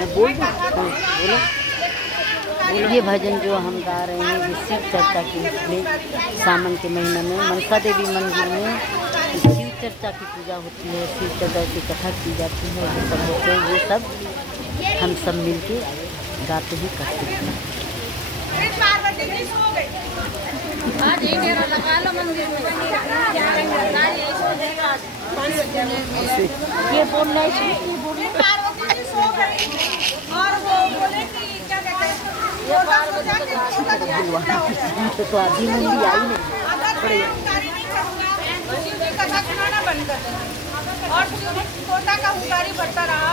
मैं बोल दूँ? बोलो। ये भजन जो हम गा रहे हैं ये शिव चर्चा के में सावन के महीने में मनसा देवी मंदिर में शिव चर्चा की पूजा होती है, शिव चर्चा की कथा की जाती है। ये सब होते हैं, ये सब हम सब मिलके गाते ही करते हैं। ये बोलना है और वो बोले कि क्या कहते हैं तो अभी मुंडी आई नहीं कथा सुनाना बंद कर देना और छोटा का हुकारी बढ़ता रहा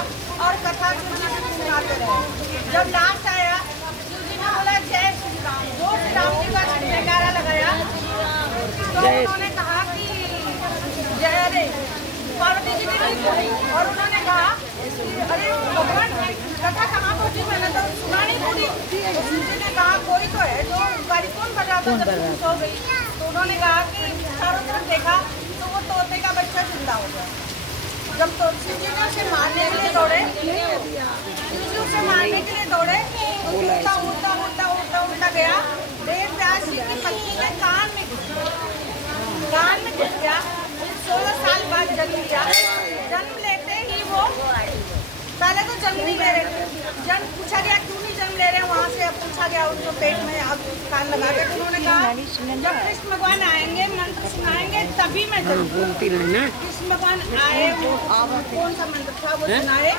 और कथा सुनाते रहे। जब लास्ट आया शिव जी ने बोला जय श्री राम, जो राम जी का जयकारा लगाया तो उन्होंने कहा कि जय रे पार्वती जी ने बोली और उन्होंने कहा अरे भगवान कथा कहाँ पहुँची, मैंने तो सुना नहीं पूरी। तो शिव जी ने कहा कोई तो है जो हुकारी कौन कर रहा था जब सो गई। तो उन्होंने कहा कि चारों तरफ देखा तो वो तोते का बच्चा जिंदा हो गया। जब तो शिव जी ने उसे मारने के लिए दौड़े, शिव जी उसे मारने के लिए दौड़े तो उड़ता उड़ता उड़ता उड़ता उड़ता गया वेद व्यास जी की पत्नी के कान में घुस गया। 16 साल बाद जन्म लिया। जन्म लेते ही वो पहले तो जन्म नहीं ले रहे थे, जन्म पूछा गया क्यों नहीं जन्म ले रहे, वहाँ से पूछा गया उनको पेट में आग कान लगा के। उन्होंने कहा जब कृष्ण भगवान आएंगे मंत्र सुनाएंगे तभी मैं जन्म। कृष्ण भगवान आए, वो कौन सा मंत्र था वो सुनाए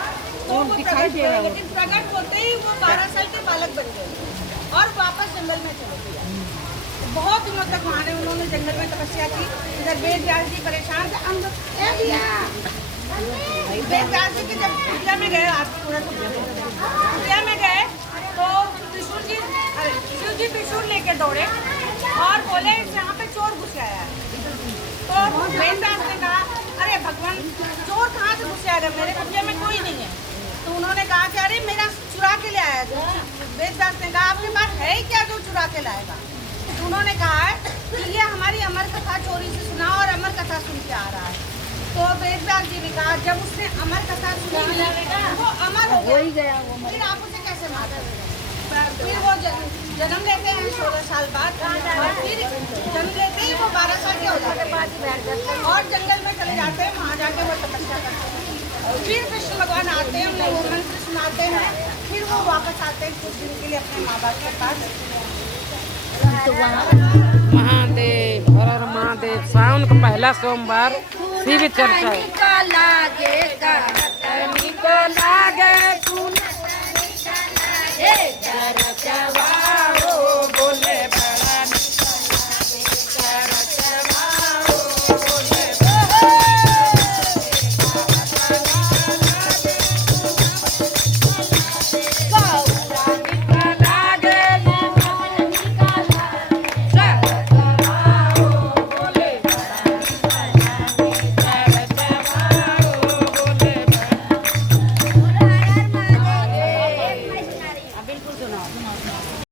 तो वो प्रकट हुए, लेकिन प्रकट होते ही वो 12 साल के बालक बन गए और वापस जंगल में चले गए। बहुत दिनों तक वहाँ उन्होंने जंगल में तपस्या की। इधर वेद व्यास जी परेशान थे। वेद व्यास जी की जब कुटिया में गए, कुटिया में गए तो त्रिशूल जी शिव जी त्रिशूल लेके दौड़े और बोले यहाँ पे चोर घुस आया है। तो वेद व्यास ने कहा अरे भगवान चोर कहाँ से घुस आएगा, मेरे कुटिया में कोई नहीं है। तो उन्होंने कहा कि अरे मेरा चुरा के ले आया। वेद व्यास ने कहा आपके पास है ही क्या जो चुरा के लाएगा। तो उन्होंने कहा कि ये हमारी अमर कथा चोरी से सुना और अमर कथा सुन के आ रहा है। तो वेद व्यास जी ने कहा जब उसने अमर कथा सुनी वो अमर हो गया, फिर आप उसे कैसे मारते? फिर वो जन्म लेते हैं 16 साल बाद और फिर जन्म लेते ही वो 12 साल के हो जाते हैं और जंगल में चले जाते हैं, वहाँ जाके वो तपस्या करते हैं। फिर कृष्ण भगवान आते हैं, उन्हें वो मंत्र सुनाते हैं, फिर वो वापस आते हैं कुछ दिन के लिए अपने माँ बाप के पास। महादेव हर हर महादेव। सावन का पहला सोमवार शिव चर्चा है।